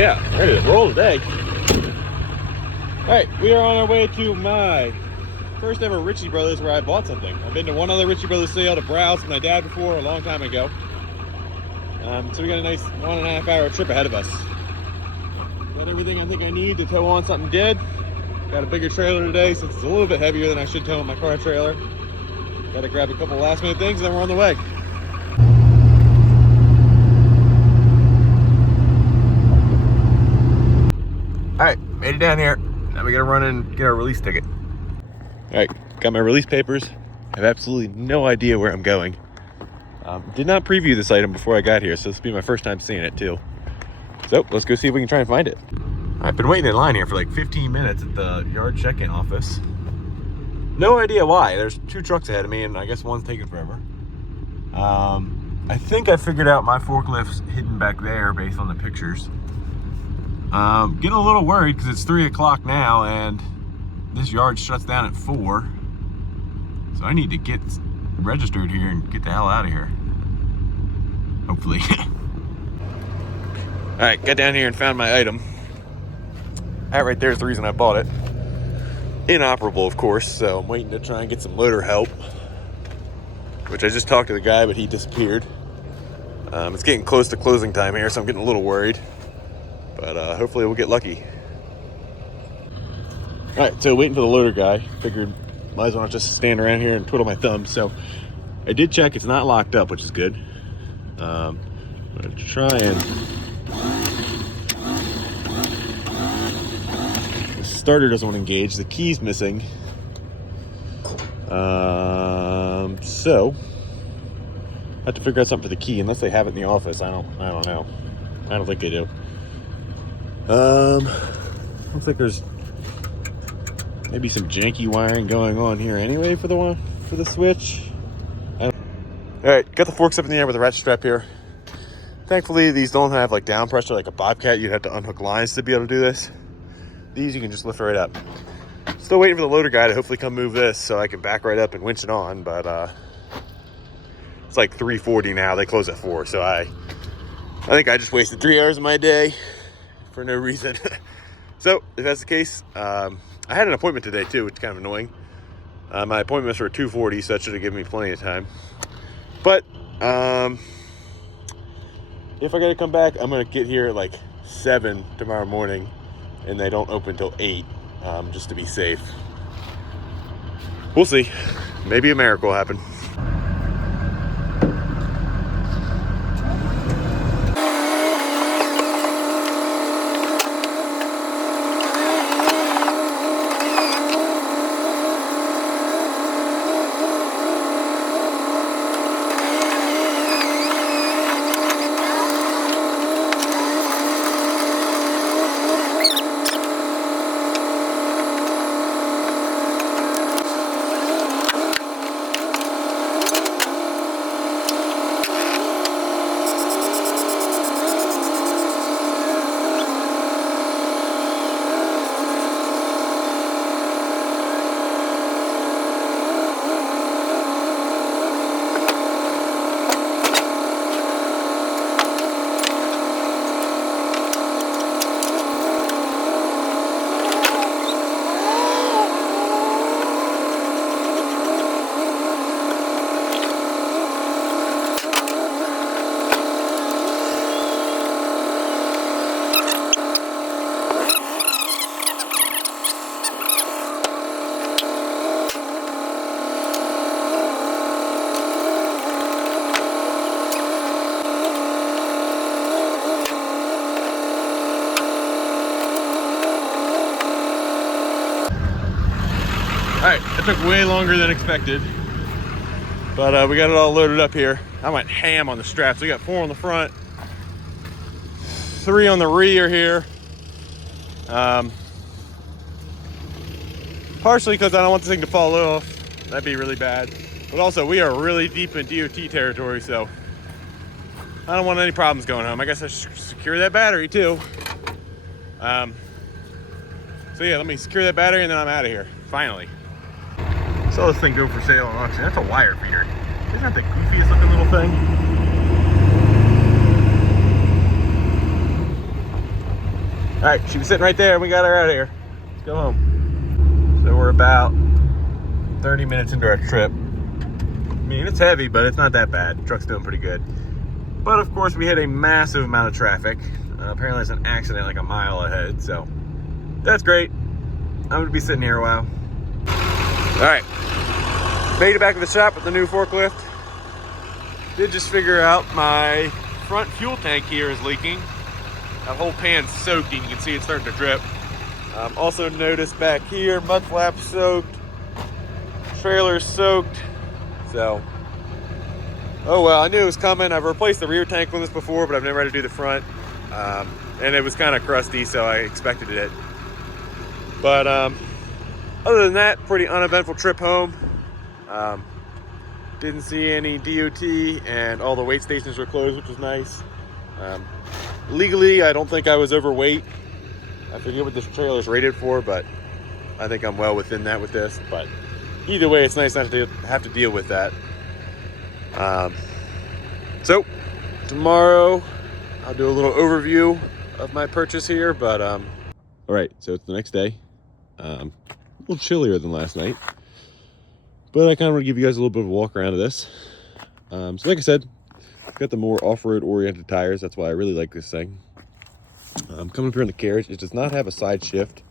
Yeah, ready to roll today. Alright, we are on our way to my first ever Ritchie Brothers where I bought something. I've been to one other Ritchie Brothers sale to browse with my dad before a long time ago. So we got a nice 1.5 hour trip ahead of us. Got everything I think I need to tow on something good. Got a bigger trailer today since it's a little bit heavier than I should tow on my car trailer. Got to grab a couple last minute things and then we're on the way. Alright, made it down here. Now we gotta run and get our release ticket. Alright, got my release papers. I have absolutely no idea where I'm going. Did not preview this item before I got here, so this will be my first time seeing it too. So let's go see if we can try and find it. I've been waiting in line here for like 15 minutes at the yard check-in office. No idea why. There's 2 trucks ahead of me and I guess one's taking forever. I think I figured out my forklift's hidden back there based on the pictures. Getting a little worried because it's 3 o'clock now and this yard shuts down at 4. So I need to get registered here and get the hell out of here. Hopefully. Alright, got down here and found my item. That right there is the reason I bought it. Inoperable, of course, so I'm waiting to try and get some loader help. Which I just talked to the guy, but he disappeared. It's getting close to closing time here, so I'm getting a little worried. But hopefully we'll get lucky. Alright, so waiting for the loader guy. Figured might as well not just stand around here and twiddle my thumbs. So I did check, it's not locked up, which is good. I'm gonna try and... The starter doesn't want to engage, the key's missing. So I have to figure out something for the key, unless they have it in the office. I don't know. I don't think they do. Looks like there's maybe some janky wiring going on here anyway for the switch. All right, got the forks up in the air with a ratchet strap here. Thankfully, these don't have like down pressure like a Bobcat. You'd have to unhook lines to be able to do this. These you can just lift right up. Still waiting for the loader guy to hopefully come move this so I can back right up and winch it on, but it's like 3:40 now. They close at 4, so I think I just wasted 3 hours of my day for no reason. So if that's the case, I had an appointment today too, which is kind of annoying. My appointment was for 2:40, so that should have given me plenty of time. But if I gotta come back, I'm gonna get here at like 7 tomorrow morning, and they don't open till 8, just to be safe. We'll see. Maybe a miracle will happen. Alright, it took way longer than expected, but we got it all loaded up here. I went ham on the straps. We got 4 on the front, 3 on the rear here. Partially because I don't want this thing to fall off. That'd be really bad. But also, we are really deep in DOT territory, so I don't want any problems going home. I guess I should secure that battery too. So yeah, let me secure that battery and then I'm out of here, finally. Saw this thing go for sale on auction. That's a wire feeder. Isn't that the goofiest looking little thing? All right, she was sitting right there and we got her out of here. Let's go home. So we're about 30 minutes into our trip. I mean, it's heavy, but it's not that bad. The truck's doing pretty good. But of course, we hit a massive amount of traffic. Apparently there's an accident like a mile ahead, so that's great. I'm gonna be sitting here a while. All right, made it back to the shop with the new forklift. Did just figure out my front fuel tank here is leaking. That whole pan's soaked and you can see it's starting to drip. Also noticed back here, mud flaps soaked, trailer's soaked. So, oh well, I knew it was coming. I've replaced the rear tank on this before, but I've never had to do the front. And it was kind of crusty, so I expected it. But other than that, pretty uneventful trip home. Didn't see any DOT, and all the weight stations were closed, which was nice. Legally, I don't think I was overweight. I forget what this trailer is rated for, but I think I'm well within that with this. But either way, it's nice not to have to deal with that. So tomorrow I'll do a little overview of my purchase here, but all right, so it's the next day. A little chillier than last night, but I kind of want to give you guys a little bit of a walk around of this. So like I said, I've got the more off-road oriented tires. That's why I really like this thing. Coming up here in the carriage, it does not have a side shift.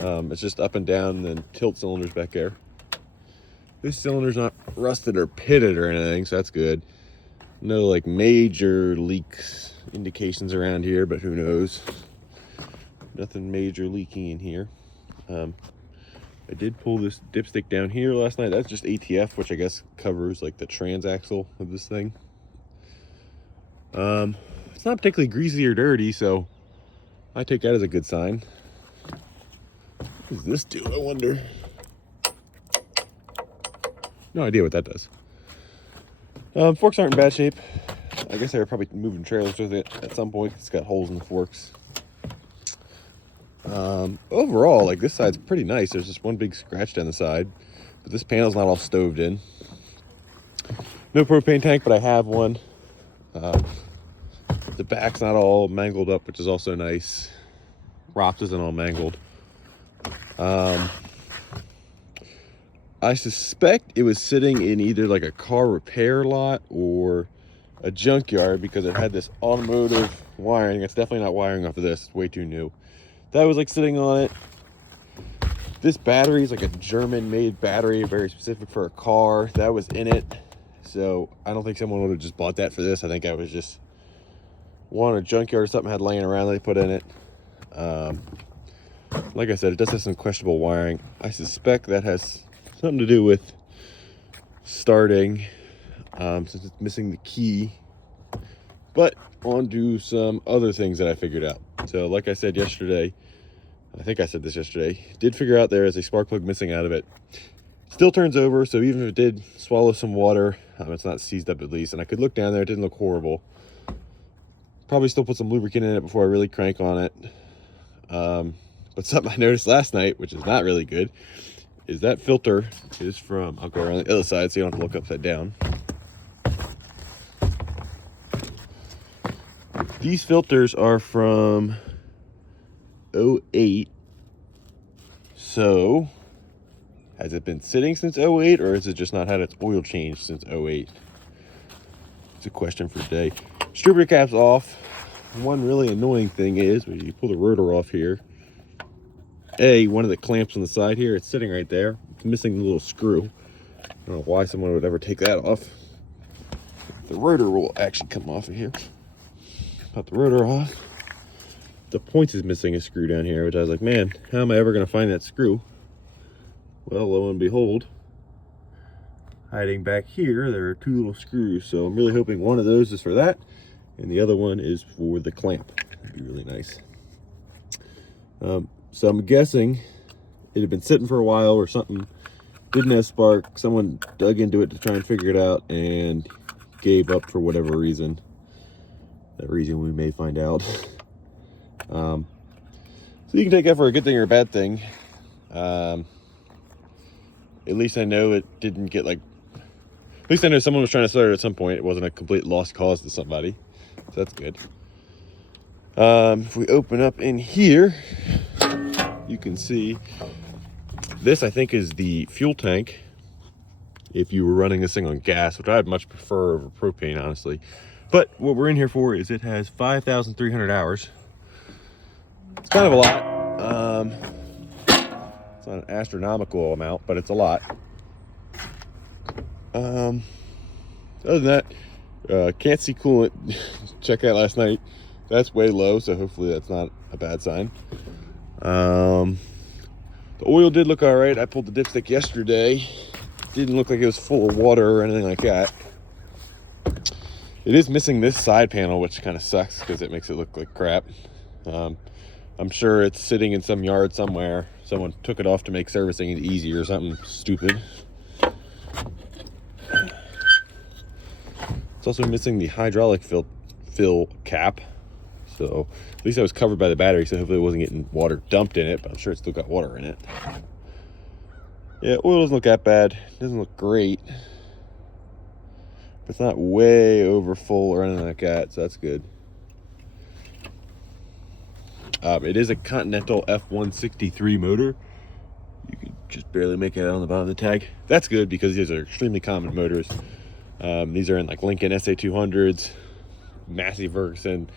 It's just up and down and then tilt cylinders back there. This cylinder's not rusted or pitted or anything, so that's good. No like major leaks indications around here, but who knows. Nothing major leaking in here. I did pull this dipstick down here last night. That's just ATF, which I guess covers like the transaxle of this thing. It's not particularly greasy or dirty, so I take that as a good sign. What does this do, I wonder? No idea what that does. Forks aren't in bad shape. I guess they were probably moving trailers with it at some point. It's got holes in the forks. Overall, like this side's pretty nice. There's just one big scratch down the side, but this panel's not all stoved in. No propane tank, but I have one. The back's not all mangled up, which is also nice. ROPS isn't all mangled. I suspect it was sitting in either like a car repair lot or a junkyard because it had this automotive wiring. It's definitely not wiring off of this. It's way too new. That was like sitting on it. This battery is like a German-made battery, very specific for a car. That was in it. So I don't think someone would have just bought that for this. I think I was just one a junkyard or something had laying around that they put in it. Like I said, it does have some questionable wiring. I suspect that has something to do with starting, since it's missing the key. But on to some other things that I figured out. So like I said yesterday, I think I said this yesterday, did figure out there is a spark plug missing out of it. Still turns over, so even if it did swallow some water, it's not seized up at least. And I could look down there, it didn't look horrible. Probably still put some lubricant in it before I really crank on it. But something I noticed last night, which is not really good, is that filter is from, I'll go around the other side so you don't have to look upside down. These filters are from 08. So, has it been sitting since 08 or has it just not had its oil changed since 08? It's a question for today. Distributor cap's off. One really annoying thing is when you pull the rotor off here, one of the clamps on the side here, it's sitting right there. It's missing the little screw. I don't know why someone would ever take that off. The rotor will actually come off of here. Pop the rotor off. The points is missing a screw down here, which I was like, man, how am I ever going to find that screw? Well, lo and behold, hiding back here, there are two little screws. So I'm really hoping one of those is for that, and the other one is for the clamp. That'd be really nice. So I'm guessing it had been sitting for a while or something, didn't have spark. Someone dug into it to try and figure it out and gave up for whatever reason. That reason we may find out. So you can take that for a good thing or a bad thing. At least I know it didn't get at least I know someone was trying to start it at some point. It wasn't a complete lost cause to somebody. So that's good. If we open up in here, you can see this, I think, is the fuel tank. If you were running this thing on gas, which I'd much prefer over propane, honestly. But what we're in here for is it has 5,300 hours. It's kind of a lot. It's not an astronomical amount, but it's a lot. Other than that, can't see coolant. Check that last night. That's way low, so hopefully that's not a bad sign. The oil did look all right. I pulled the dipstick yesterday. Didn't look like it was full of water or anything like that. It is missing this side panel, which kind of sucks because it makes it look like crap. I'm sure it's sitting in some yard somewhere. Someone took it off to make servicing it easier or something stupid. It's also missing the hydraulic fill cap. So at least that was covered by the battery, so hopefully it wasn't getting water dumped in it, but I'm sure it's still got water in it. Yeah, oil doesn't look that bad. It doesn't look great. But it's not way over full or anything like that, so that's good. It is a Continental F163 motor. You can just barely make it out on the bottom of the tag. That's good because these are extremely common motors. These are in like Lincoln SA200s, Massey Ferguson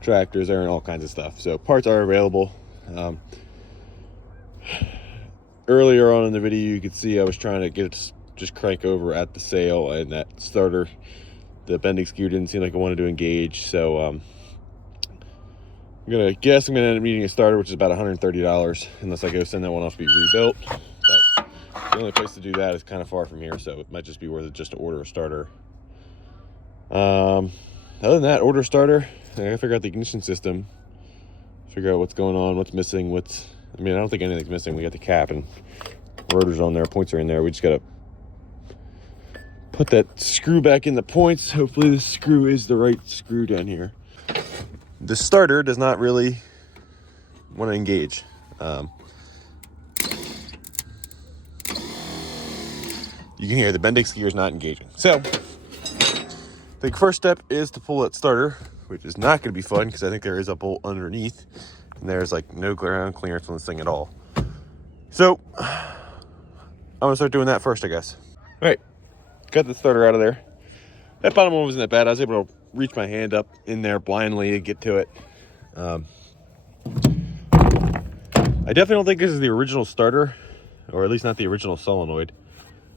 tractors. They're in all kinds of stuff. So parts are available. Earlier on in the video, you could see I was trying to get it to just crank over at the sail, and that starter, the Bendix gear didn't seem like it wanted to engage. So I'm gonna end up needing a starter, which is about $130, unless I go send that one off to be rebuilt. But the only place to do that is kind of far from here, so it might just be worth it just to order a starter. Other than that, order a starter. I gotta figure out the ignition system, figure out what's going on, what's missing, I mean, I don't think anything's missing. We got the cap and rotors on there, points are in there. We just gotta put that screw back in the points. Hopefully this screw is the right screw down here. The starter does not really want to engage. You can hear the Bendix gear is not engaging. So the first step is to pull that starter, which is not going to be fun because I think there is a bolt underneath and there's like no ground clearance on this thing at all. So I'm gonna start doing that first, I guess. All right, got the starter out of there. That bottom one wasn't that bad. I was able to reach my hand up in there blindly and get to it. I definitely don't think this is the original starter, or at least not the original solenoid.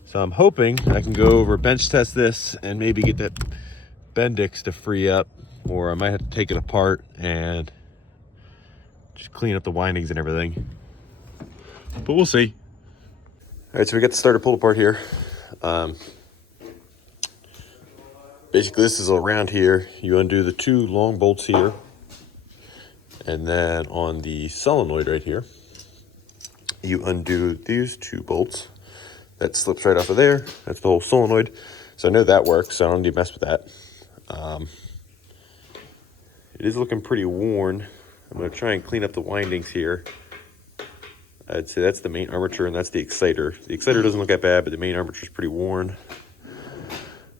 So I'm hoping I can go over bench test this and maybe get that Bendix to free up, or I might have to take it apart and just clean up the windings and everything. But we'll see. All right, so we got the starter pulled apart here. Basically, this is around here. You undo the two long bolts here, and then on the solenoid right here, you undo these two bolts. That slips right off of there. That's the whole solenoid. So I know that works, so I don't need to mess with that. It is looking pretty worn. I'm going to try and clean up the windings here. I'd say that's the main armature and that's the exciter. The exciter doesn't look that bad, but the main armature is pretty worn.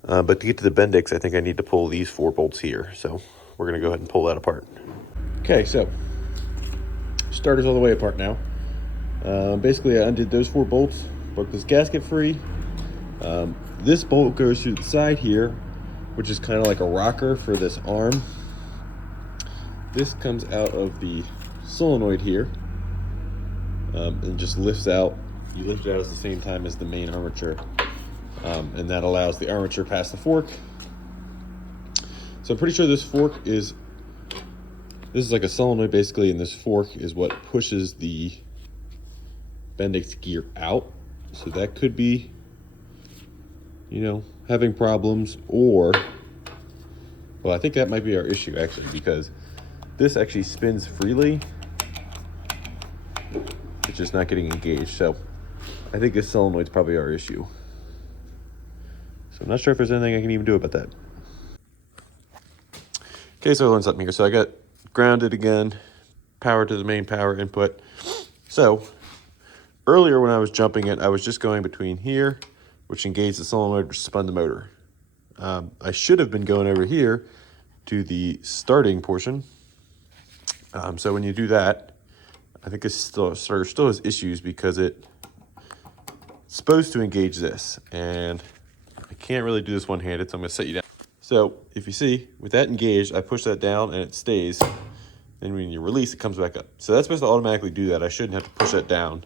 But to get to the Bendix, I think I need to pull these 4 bolts here. So we're going to go ahead and pull that apart. Okay, so starter's all the way apart now. Basically, I undid those 4 bolts, broke this gasket free. This bolt goes through the side here, which is kind of like a rocker for this arm. This comes out of the solenoid here and just lifts out. You lift it out at the same time as the main armature. And that allows the armature past the fork. So I'm pretty sure this is like a solenoid basically, and this fork is what pushes the Bendix gear out. So that could be, having problems, or, well, I think that might be our issue actually, because this actually spins freely. It's just not getting engaged. So I think this solenoid's probably our issue. So I'm not sure if there's anything I can even do about that. Okay, so I learned something here. So I got grounded again, power to the main power input. So earlier when I was jumping it, I was just going between here, which engaged the solenoid, which spun the motor. I should have been going over here to the starting portion, So when you do that, I think this starter still has issues because it's supposed to engage this, and I can't really do this one-handed, so I'm going to set you down. So if you see, with that engaged, I push that down and it stays. Then when you release, it comes back up. So that's supposed to automatically do that. I shouldn't have to push that down.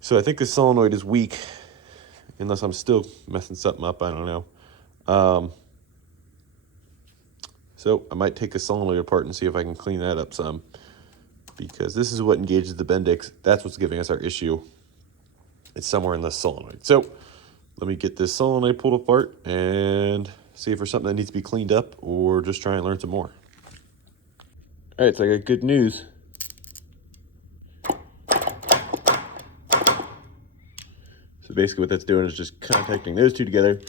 So I think this solenoid is weak, unless I'm still messing something up, I don't know. So I might take the solenoid apart and see if I can clean that up some, because this is what engages the Bendix. That's what's giving us our issue. It's somewhere in this solenoid. So let me get this solenoid pulled apart and see if there's something that needs to be cleaned up, or just try and learn some more. All right, so I got good news. So basically what that's doing is just contacting those two together.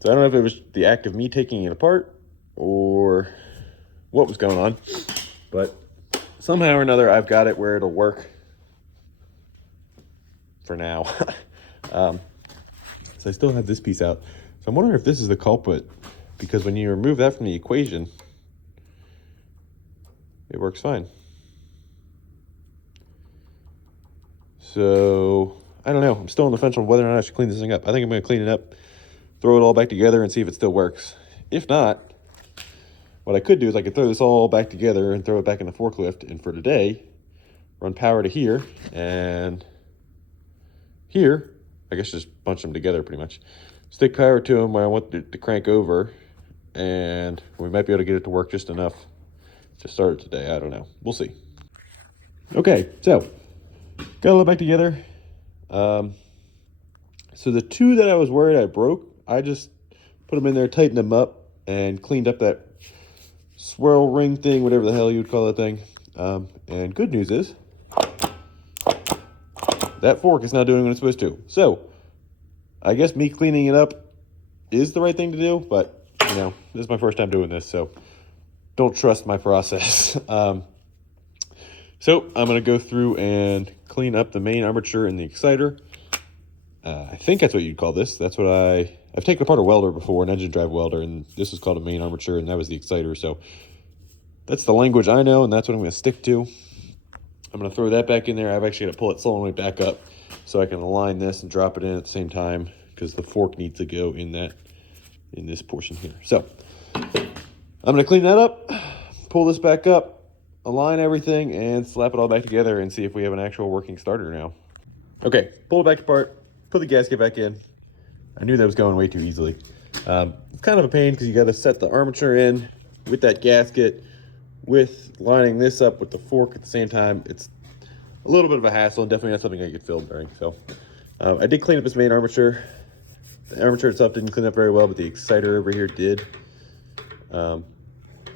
So I don't know if it was the act of me taking it apart or what was going on, but somehow or another I've got it where it'll work for now. So I still have this piece out. So I'm wondering if this is the culprit, because when you remove that from the equation, it works fine. So I don't know. I'm still on the fence on whether or not I should clean this thing up. I think I'm going to clean it up, throw it all back together, and see if it still works. If not, what I could do is I could throw this all back together and throw it back in the forklift, and for today, run power to here, and here, I guess just bunch them together pretty much. Stick power to them where I want it to crank over, and we might be able to get it to work just enough to start it today. I don't know. We'll see. Okay, so got it all back together. So the two that I was worried I broke, I just put them in there, tightened them up, and cleaned up that swirl ring thing, whatever the hell you would call that thing. And good news is that fork is now doing what it's supposed to. So I guess me cleaning it up is the right thing to do, but you know, this is my first time doing this, so don't trust my process. So I'm going to go through and clean up the main armature and the exciter. I think that's what you'd call this. That's what I've taken apart a welder before, an engine drive welder, and this is called a main armature, and that was the exciter. So that's the language I know, and that's what I'm going to stick to. I'm going to throw that back in there. I've actually got to pull it solenoid back up so I can align this and drop it in at the same time, because the fork needs to go in this portion here. So I'm going to clean that up, pull this back up, align everything, and slap it all back together and see if we have an actual working starter now. Okay, pull it back apart, put the gasket back in. I knew that was going way too easily. It's kind of a pain because you got to set the armature in with that gasket, with lining this up with the fork at the same time. It's a little bit of a hassle, and definitely not something I could film during. So I did clean up this main armature. The armature itself didn't clean up very well, but the exciter over here did. The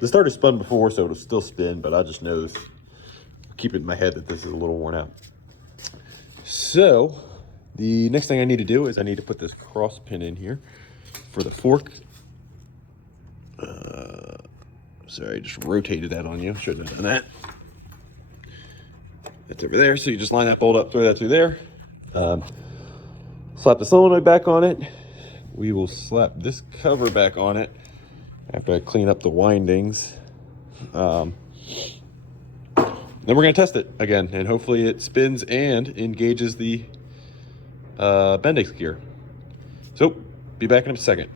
starter spun before, so it'll still spin, but I just know, keep it in my head that this is a little worn out. So the next thing I need to do is I need to put this cross pin in here for the fork. Sorry, I just rotated that on you. Shouldn't have done that. That's over there. So you just line that bolt up, throw that through there. Slap the solenoid back on it. We will slap this cover back on it after I clean up the windings. Then we're going to test it again, and hopefully it spins and engages the Bendix gear. So, be back in a second.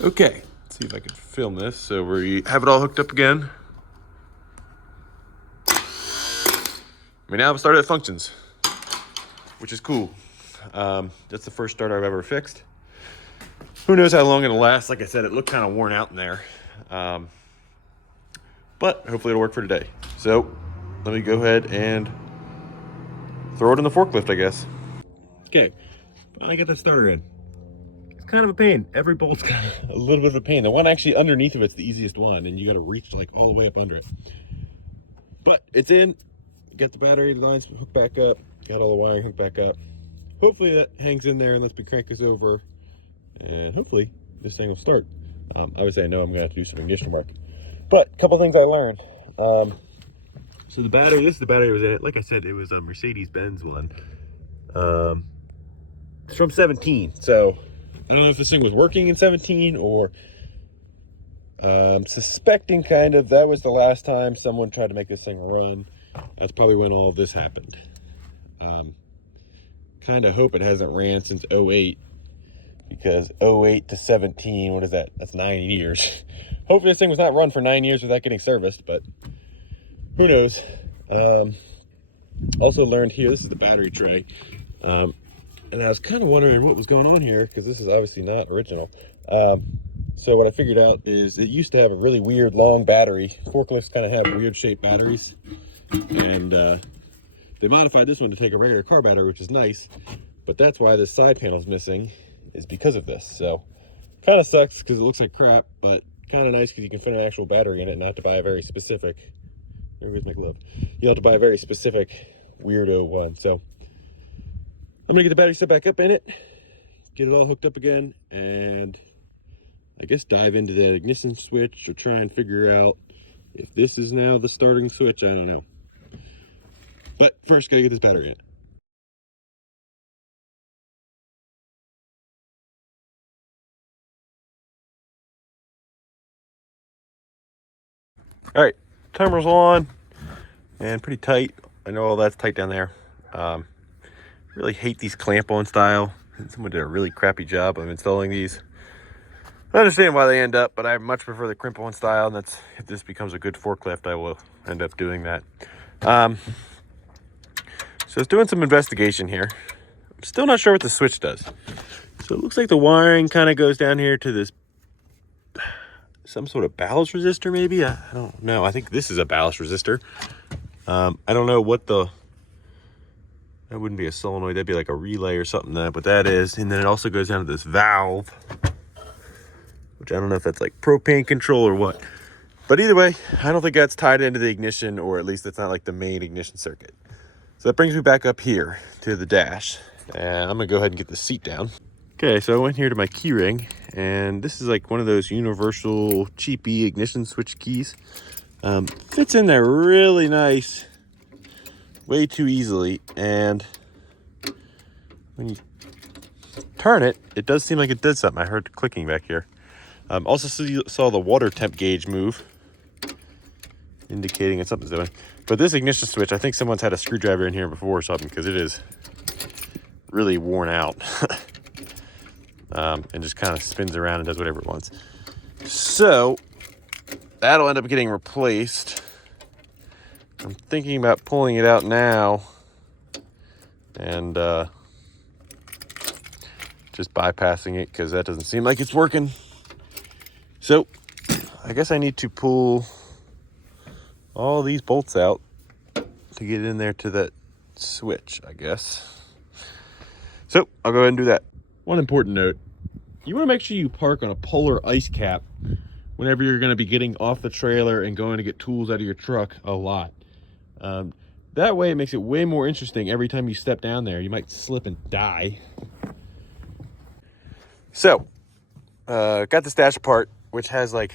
Okay, let's see if I can film this. So we have it all hooked up again. We now have a starter that functions, which is cool. That's the first starter I've ever fixed. Who knows how long it'll last? Like I said, it looked kind of worn out in there. But hopefully it'll work for today. So let me go ahead and throw it in the forklift, I guess. Okay, finally got that starter in. It's kind of a pain. Every bolt's got a little bit of a pain. The one actually underneath of it's the easiest one, and you got to reach like all the way up under it. But it's in. Get the battery lines hooked back up. Got all the wiring hooked back up. Hopefully that hangs in there and lets me crank this over. And hopefully this thing will start. Obviously I know I'm gonna have to do some ignition work, but a couple things I learned. So the battery, this is the battery that was in it. Like I said, it was a Mercedes-Benz one. It's from 17, so I don't know if this thing was working in 17 or Suspecting kind of that was the last time someone tried to make this thing run. That's probably when all of this happened. Kind of hope it hasn't ran since 08, because 08 to 17, what is that? That's 9 years. Hopefully this thing was not run for 9 years without getting serviced, but who knows. Also learned here, this is the battery tray. And I was kind of wondering what was going on here, because this is obviously not original. So what I figured out is it used to have a really weird long battery. Forklifts kind of have weird shaped batteries. And they modified this one to take a regular car battery, which is nice. But that's why this side panel is missing, is because of this. So kind of sucks because it looks like crap, but kind of nice because you can fit an actual battery in it and not have to buy a very specific, there goes my glove. You have to buy a very specific weirdo one. So I'm gonna get the battery set back up in it, get it all hooked up again, and I guess dive into the ignition switch or try and figure out if this is now the starting switch. I don't know. But first, gotta get this battery in. All right, timer's on and pretty tight. I know all that's tight down there. Really hate these clamp-on style. Someone did a really crappy job of installing these. I understand why they end up, but I much prefer the crimp-on style, and that's, if this becomes a good forklift, I will end up doing that. So I was doing some investigation here. I'm still not sure what the switch does. So it looks like the wiring kind of goes down here to this, some sort of ballast resistor maybe? I don't know. I think this is a ballast resistor. I don't know what that wouldn't be a solenoid. That'd be like a relay or something, but that is. And then it also goes down to this valve, which I don't know if that's like propane control or what. But either way, I don't think that's tied into the ignition, or at least it's not like the main ignition circuit. So that brings me back up here to the dash, and I'm gonna go ahead and get the seat down. Okay, so I went here to my key ring, and this is like one of those universal cheapy ignition switch keys. Fits in there really nice, way too easily, and when you turn it, it does seem like it did something. I heard clicking back here. Also saw the water temp gauge move, indicating that something's doing. But this ignition switch, I think someone's had a screwdriver in here before or something, because it is really worn out. And just kind of spins around and does whatever it wants. So that'll end up getting replaced. I'm thinking about pulling it out now and just bypassing it, because that doesn't seem like it's working. So I guess I need to pull all these bolts out to get in there to that switch, I guess. So I'll go ahead and do that. One important note: you want to make sure you park on a polar ice cap whenever you're going to be getting off the trailer and going to get tools out of your truck a lot. That way it makes it way more interesting every time you step down there. You might slip and die. So, got this dash apart, which has like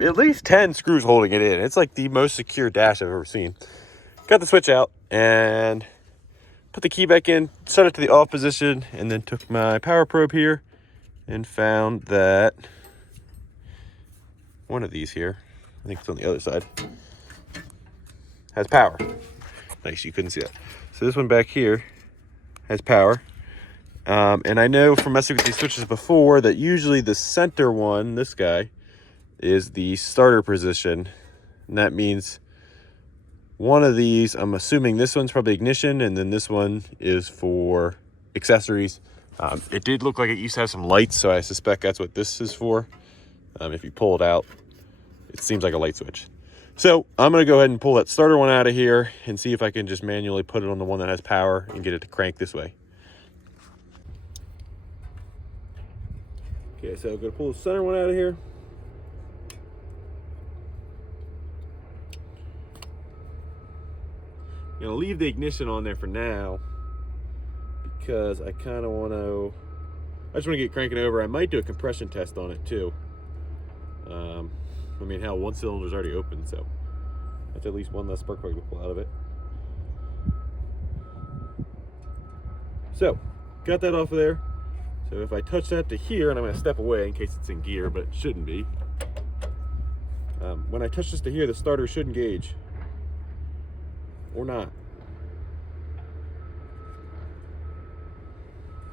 at least 10 screws holding it in. It's like the most secure dash I've ever seen. Got the switch out and put the key back in, set it to the off position, and then took my power probe here and found that one of these here, I think it's on the other side, has power. Nice, you couldn't see that. So this one back here has power. And I know from messing with these switches before that usually the center one, this guy, is the starter position. And that means one of these, I'm assuming this one's probably ignition, and then this one is for accessories. It did look like it used to have some lights, so I suspect that's what this is for. If you pull it out, it seems like a light switch. So I'm going to go ahead and pull that starter one out of here and see if I can just manually put it on the one that has power and get it to crank this way. Okay, so I'm going to pull the center one out of here. I'm going to leave the ignition on there for now because I kind of want to, I just want to get cranking over. I might do a compression test on it too. I mean, hell, one cylinder's already open, so that's at least one less spark plug to pull out of it. So, got that off of there. So if I touch that to here, and I'm going to step away in case it's in gear, but it shouldn't be. When I touch this to here, the starter should engage. Or not.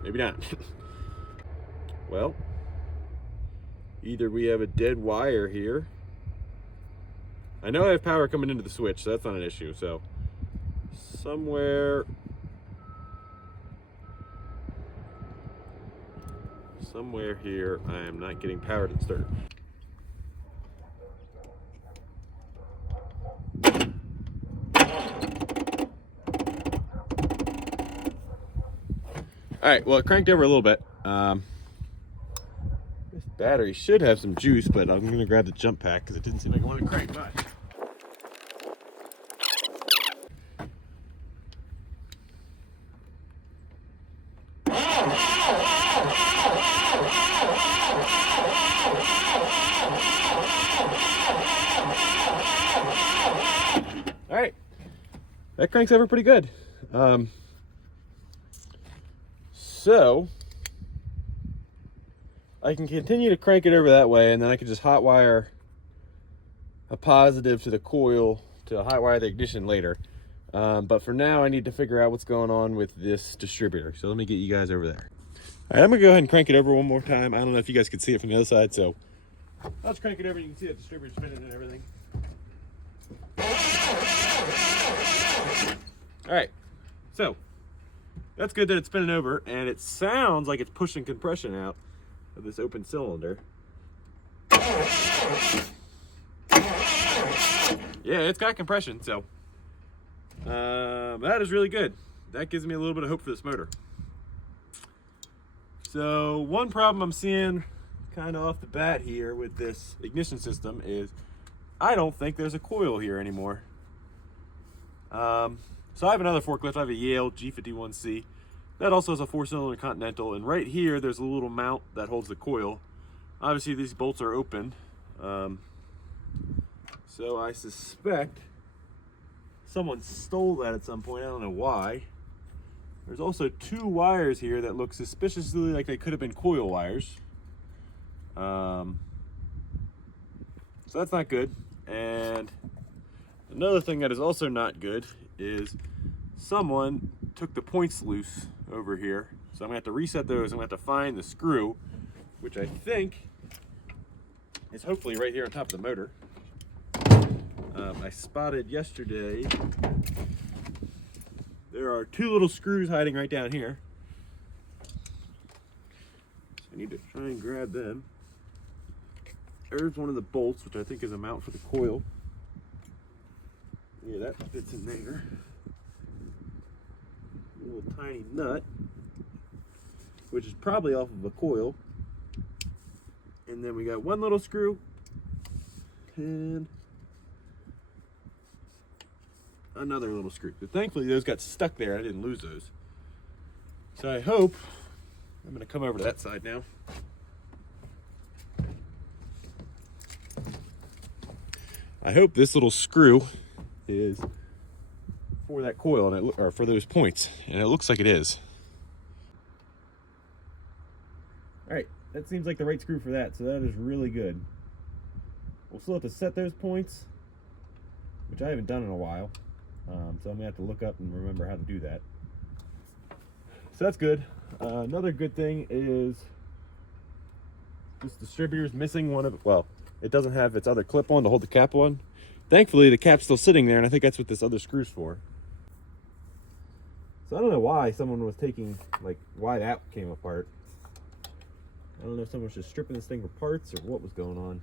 Maybe not. Well, either we have a dead wire here. I know I have power coming into the switch, so that's not an issue. So somewhere here, I am not getting power to the starter. All right, well, it cranked over a little bit. This battery should have some juice, but I'm gonna grab the jump pack because it didn't seem like it wanted to crank much. All right, that cranks over pretty good. So I can continue to crank it over that way, and then I can just hot wire a positive to the coil to hot wire the ignition later. But for now, I need to figure out what's going on with this distributor. So let me get you guys over there. All right, I'm gonna go ahead and crank it over one more time. I don't know if you guys can see it from the other side, so I'll just crank it over. You can see that distributor spinning and everything. All right, so that's good that it's spinning over, and it sounds like it's pushing compression out of this open cylinder. Yeah, it's got compression, so that is really good. That gives me a little bit of hope for this motor. So one problem I'm seeing kind of off the bat here with this ignition system is I don't think there's a coil here anymore. So I have another forklift. I have a Yale G51C. That also has a 4-cylinder Continental, and right here there's a little mount that holds the coil. Obviously these bolts are open, so I suspect someone stole that at some point. I don't know why. There's also 2 wires here that look suspiciously like they could have been coil wires. So that's not good. And another thing that is also not good is someone took the points loose over here. So I'm gonna have to reset those. I'm gonna have to find the screw, which I think is hopefully right here on top of the motor. I spotted yesterday, there are 2 little screws hiding right down here. So I need to try and grab them. There's one of the bolts, which I think is a mount for the coil. Yeah, that fits in there. A little tiny nut, which is probably off of a coil. And then we got one little screw and another little screw. So thankfully those got stuck there. I didn't lose those. So I hope, I'm going to come over to that side now. I hope this little screw is for that coil, and or for those points, and it looks like it is. All right, that seems like the right screw for that, so that is really good. We'll still have to set those points, which I haven't done in a while, so I'm gonna have to look up and remember how to do that. So that's good. Another good thing is this distributor's missing one of, well, it doesn't have its other clip on to hold the cap on. Thankfully, the cap's still sitting there, and I think that's what this other screw's for. So I don't know why someone was taking, like, why that came apart. I don't know if someone was just stripping this thing for parts or what was going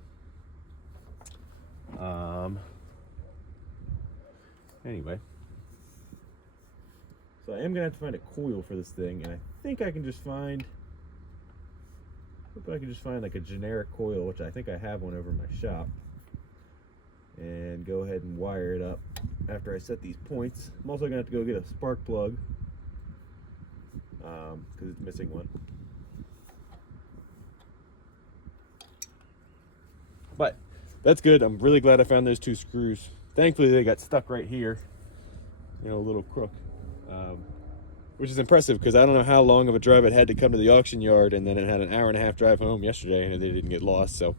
on. Anyway. So I am gonna have to find a coil for this thing, and I think I can just find, like a generic coil, which I think I have one over in my shop, and go ahead and wire it up after I set these points. I'm also gonna have to go get a spark plug because it's missing one. But that's good. I'm really glad I found those 2 screws. Thankfully they got stuck right here, you know, a little crook. which is impressive because I don't know how long of a drive it had to come to the auction yard, and then it had an hour-and-a-half drive home yesterday, and they didn't get lost. So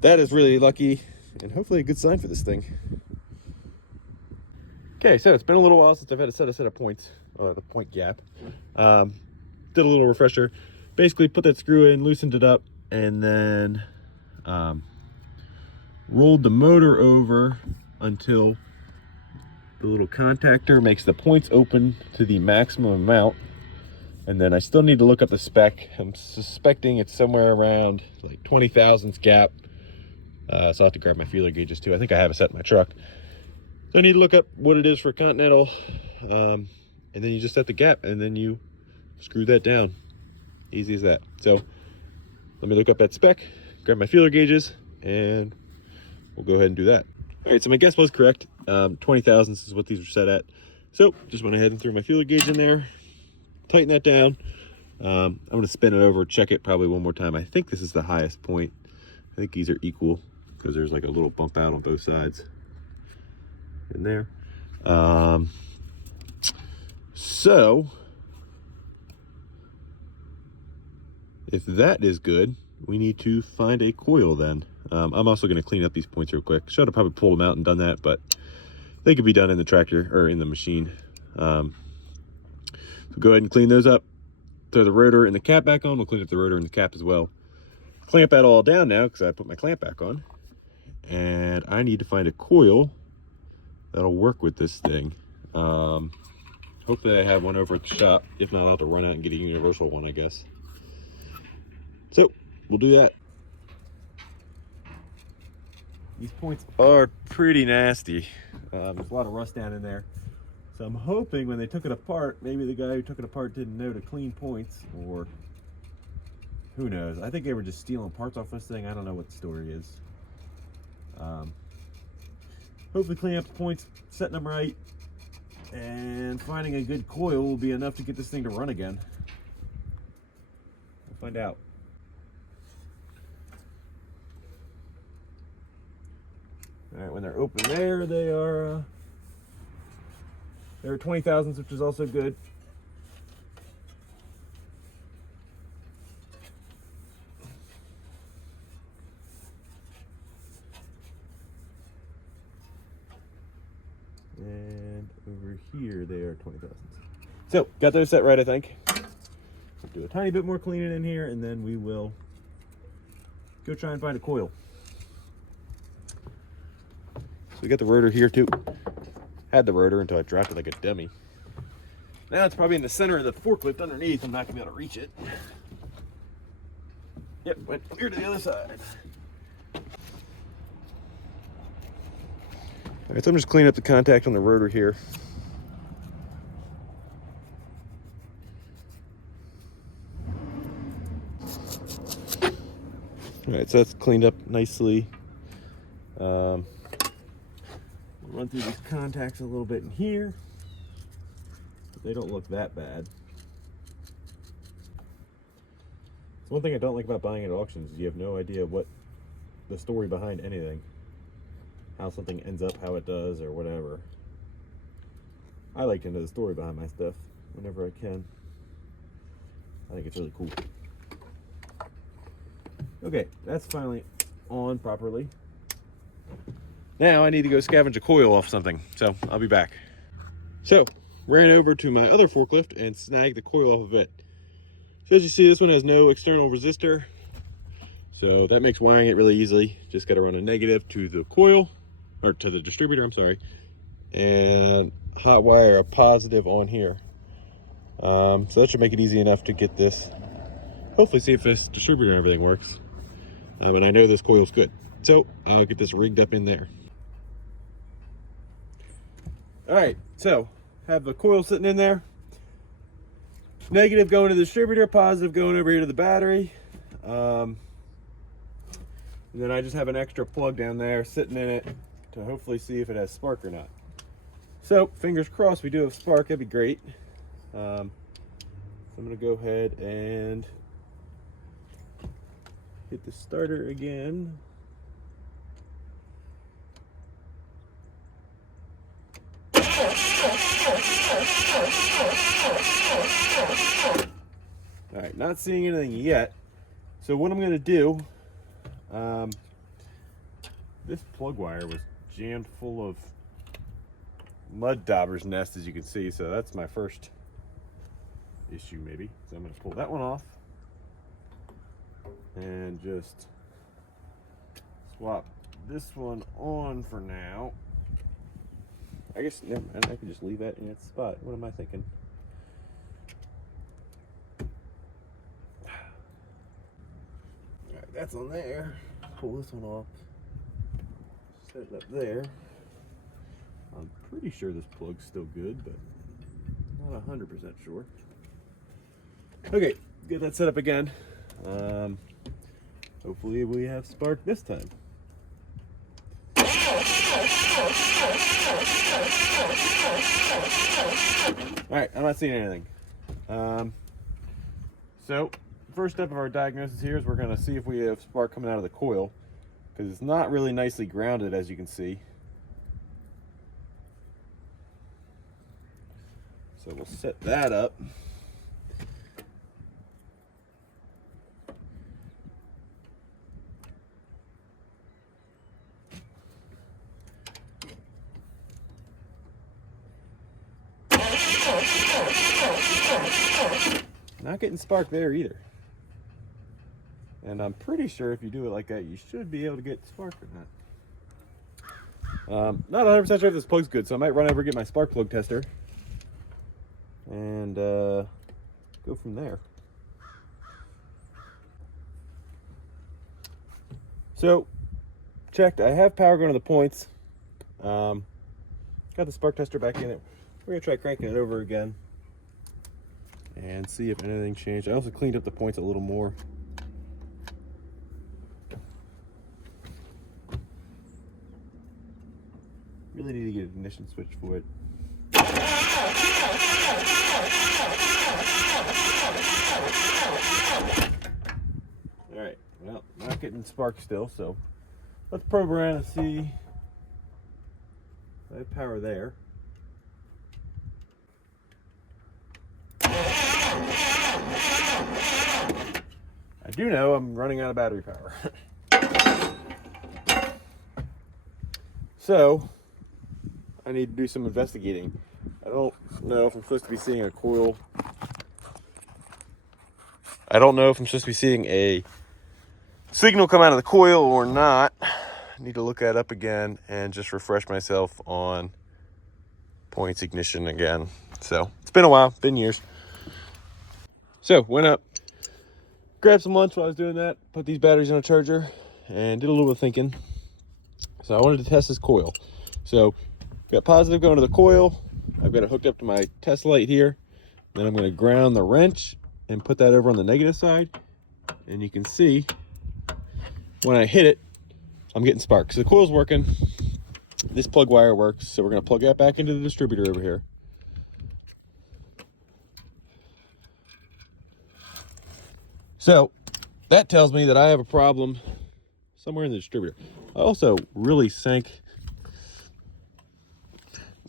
that is really lucky, and hopefully a good sign for this thing. Okay, so it's been a little while since I've had to set a set of points, the point gap. Did a little refresher. Basically put that screw in, loosened it up, and then rolled the motor over until the little contactor makes the points open to the maximum amount. And then I still need to look up the spec. I'm suspecting it's somewhere around like 20 thousandths gap. So I'll have to grab my feeler gauges too. I think I have a set in my truck. So I need to look up what it is for Continental. And then you just set the gap and then you screw that down. Easy as that. So let me look up that spec, grab my feeler gauges, and we'll go ahead and do that. All right, so my guess was correct. 20 thousandths is what these are set at. So just went ahead and threw my feeler gauge in there, tighten that down. I'm gonna spin it over, check it probably one more time. I think this is the highest point. I think these are equal because there's like a little bump out on both sides in there. So if that is good, we need to find a coil then. I'm also going to clean up these points real quick. Should have probably pulled them out and done that, but they could be done in the tractor or in the machine. So go ahead and clean those up. Throw the rotor and the cap back on. We'll clean up the rotor and the cap as well. Clamp that all down now because I put my clamp back on. And I need to find a coil that'll work with this thing. Hopefully I have one over at the shop. If not, I'll have to run out and get a universal one, I guess. So we'll do that. These points are pretty nasty. There's a lot of rust down in there. So I'm hoping when they took it apart, maybe the guy who took it apart didn't know to clean points, or who knows. I think they were just stealing parts off this thing. I don't know what the story is. Hopefully cleaning up the points, setting them right, and finding a good coil will be enough to get this thing to run again. We'll find out. All right, when they're open there, they're 20 thousandths, which is also good. And over here, they are 20 thousandths. So, got those set right, I think. We'll do a tiny bit more cleaning in here, and then we will go try and find a coil. So we got the rotor here too. Had the rotor until I dropped it like a dummy. Now it's probably in the center of the forklift underneath. I'm not gonna be able to reach it. Yep, went clear to the other side. All right, so I'm just cleaning up the contact on the rotor here. All right, so that's cleaned up nicely. Run through these contacts a little bit in here, but they don't look that bad. It's one thing I don't like about buying at auctions is you have no idea what the story behind anything, how something ends up how it does or whatever. I like to know the story behind my stuff whenever I can. I think it's really cool. Okay, that's finally on properly. Now I need to go scavenge a coil off something, so I'll be back. So, ran over to my other forklift and snagged the coil off of it. So as you see, this one has no external resistor, so that makes wiring it really easily. Just got to run a negative to the coil, or to the distributor, I'm sorry, and hot wire a positive on here. So that should make it easy enough to get this, hopefully see if this distributor and everything works. And I know this coil's good, so I'll get this rigged up in there. All right, so have the coil sitting in there. Negative going to the distributor, positive going over here to the battery. And then I just have an extra plug down there sitting in it to hopefully see if it has spark or not. So fingers crossed we do have spark, that'd be great. So I'm gonna go ahead and hit the starter again. right, not seeing anything yet. So what I'm gonna do, this plug wire was jammed full of mud dauber's nest, as you can see, so that's my first issue maybe. So I'm gonna pull that one off and just swap this one on for now. I guess never mind, I can just leave that in its spot. What am I thinking? Alright, that's on there. Pull this one off. Set it up there. I'm pretty sure this plug's still good, but not 100% sure. Okay, get that set up again. Hopefully we have spark this time. Alright, I'm not seeing anything. So, first step of our diagnosis here is we're going to see if we have spark coming out of the coil, because it's not really nicely grounded, as you can see. So we'll set that up. Not getting spark there either. And I'm pretty sure if you do it like that, you should be able to get spark or not. Not 100% sure if this plug's good, so I might run over and get my spark plug tester and go from there. So, checked. I have power going to the points. Got the spark tester back in it. We're going to try cranking it over again and see if anything changed. I also cleaned up the points a little more. Really need to get an ignition switch for it. Alright, well, not getting spark still, so let's probe around and see. I have power there. I do know I'm running out of battery power. So, I need to do some investigating. I don't know if I'm supposed to be seeing a coil. I don't know if I'm supposed to be seeing a signal come out of the coil or not. I need to look that up again and just refresh myself on points ignition again. So, it's been a while, been years. So, went up, grabbed some lunch while I was doing that, put these batteries on a charger, and did a little bit of thinking. So I wanted to test this coil. So, got positive going to the coil. I've got it hooked up to my test light here. Then I'm going to ground the wrench and put that over on the negative side. And you can see when I hit it, I'm getting sparks. So the coil's working. This plug wire works. So we're going to plug that back into the distributor over here. So that tells me that I have a problem somewhere in the distributor. I also really sank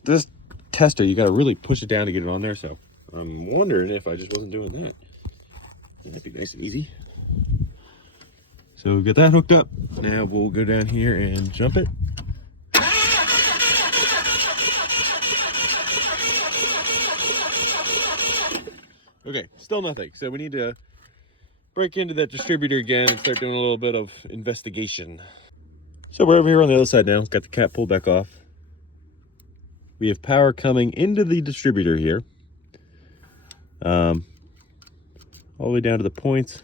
this tester. You got to really push it down to get it on there. So I'm wondering if I just wasn't doing that. That'd be nice and easy. So we've got that hooked up. Now we'll go down here and jump it. Okay, still nothing. So we need to break into that distributor again and start doing a little bit of investigation. So we're over here on the other side now. Got the cap pulled back off. We have power coming into the distributor here. All the way down to the points.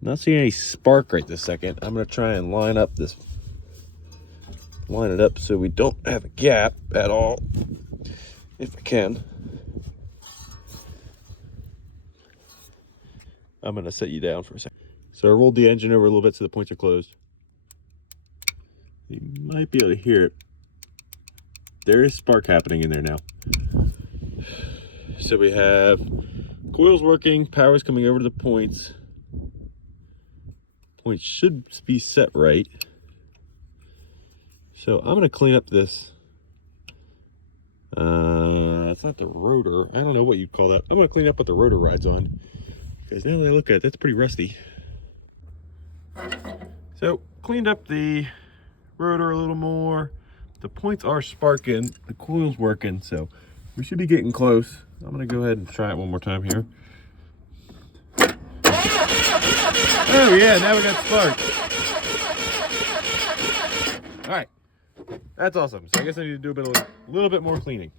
Not seeing any spark right this second. I'm gonna try and line it up so we don't have a gap at all, if I can. I'm gonna set you down for a second. So I rolled the engine over a little bit so the points are closed. You might be able to hear it. There is spark happening in there now. So we have coils working, power's coming over to the points. Points should be set right. So I'm gonna clean up this. It's not the rotor. I don't know what you'd call that. I'm gonna clean up what the rotor rides on. because now that I look at it, that's pretty rusty. So cleaned up the rotor a little more. The points are sparking, the coil's working, so we should be getting close. I'm gonna go ahead and try it one more time here. Oh yeah, now we got spark. All right, that's awesome. So I guess I need to do a little bit more cleaning.